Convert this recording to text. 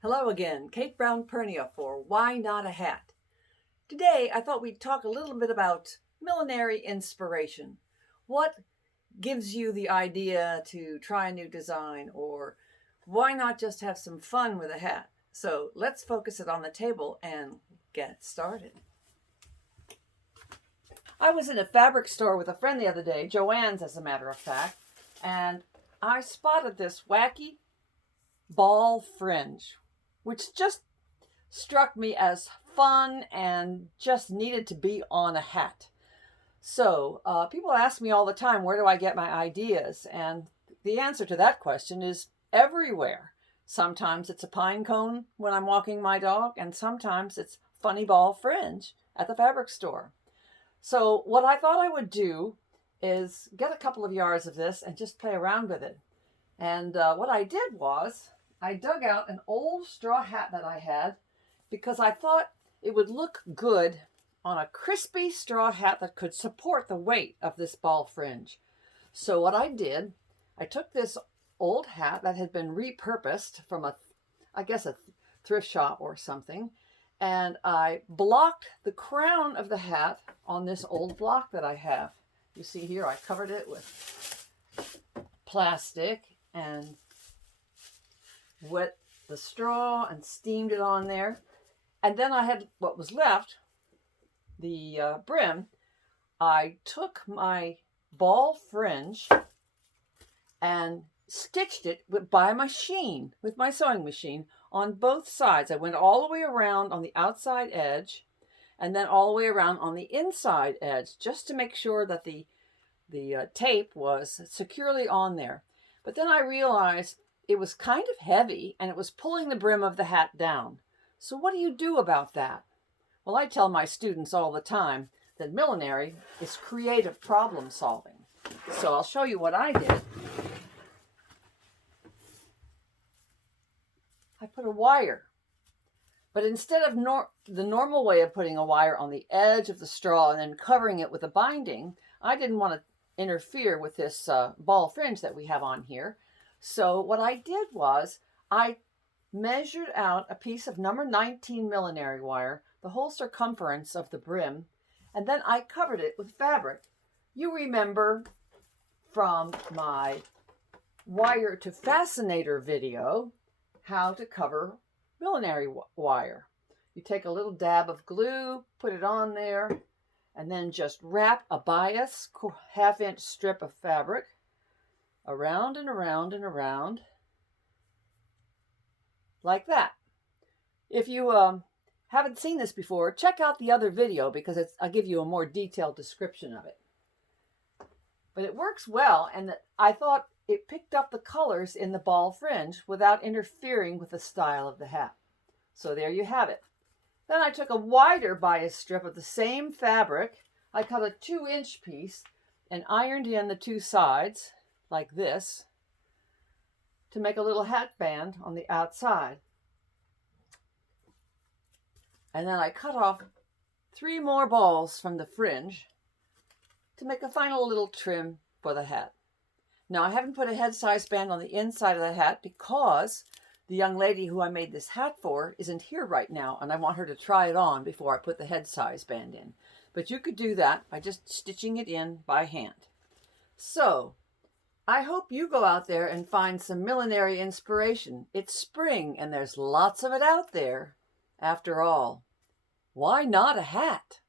Hello again, Kate Brown Pernia for Why Not a Hat? Today I thought we'd talk a little bit about millinery inspiration. What gives you the idea to try a new design, or why not just have some fun with a hat? So let's focus it on the table and get started. I was in a fabric store with a friend the other day, Joanne's as a matter of fact, and I spotted this wacky ball fringe, which just struck me as fun and just needed to be on a hat. So people ask me all the time, where do I get my ideas? And the answer to that question is everywhere. Sometimes it's a pine cone when I'm walking my dog, and sometimes it's funny ball fringe at the fabric store. So what I thought I would do is get a couple of yards of this and just play around with it. And what I did was I dug out an old straw hat that I had because I thought it would look good on a crispy straw hat that could support the weight of this ball fringe. So what I did, I took this old hat that had been repurposed from a thrift shop or something, and I blocked the crown of the hat on this old block that I have. You see here, I covered it with plastic and wet the straw and steamed it on there. And then I had what was left, the brim. I took my ball fringe and stitched it by machine, with my sewing machine, on both sides. I went all the way around on the outside edge and then all the way around on the inside edge, just to make sure that the tape was securely on there. But then I realized it was kind of heavy and it was pulling the brim of the hat down. So what do you do about that? Well, I tell my students all the time that millinery is creative problem solving. So I'll show you what I did. I put a wire, but instead of the normal way of putting a wire on the edge of the straw and then covering it with a binding, I didn't want to interfere with this ball fringe that we have on here. So what I did was I measured out a piece of number 19 millinery wire, the whole circumference of the brim, and then I covered it with fabric. You remember from my wire to fascinator video how to cover millinery wire. You take a little dab of glue, put it on there, and then just wrap a bias half-inch strip of fabric around and around and around like that. If you haven't seen this before, check out the other video because I'll give you a more detailed description of it. But it works well, and I thought it picked up the colors in the ball fringe without interfering with the style of the hat. So there you have it. Then I took a wider bias strip of the same fabric. I cut a 2-inch piece and ironed in the two sides like this to make a little hat band on the outside. And then I cut off 3 more balls from the fringe to make a final little trim for the hat. Now, I haven't put a head size band on the inside of the hat because the young lady who I made this hat for isn't here right now, and I want her to try it on before I put the head size band in. But you could do that by just stitching it in by hand. So, I hope you go out there and find some millinery inspiration. It's spring, and there's lots of it out there. After all, why not a hat?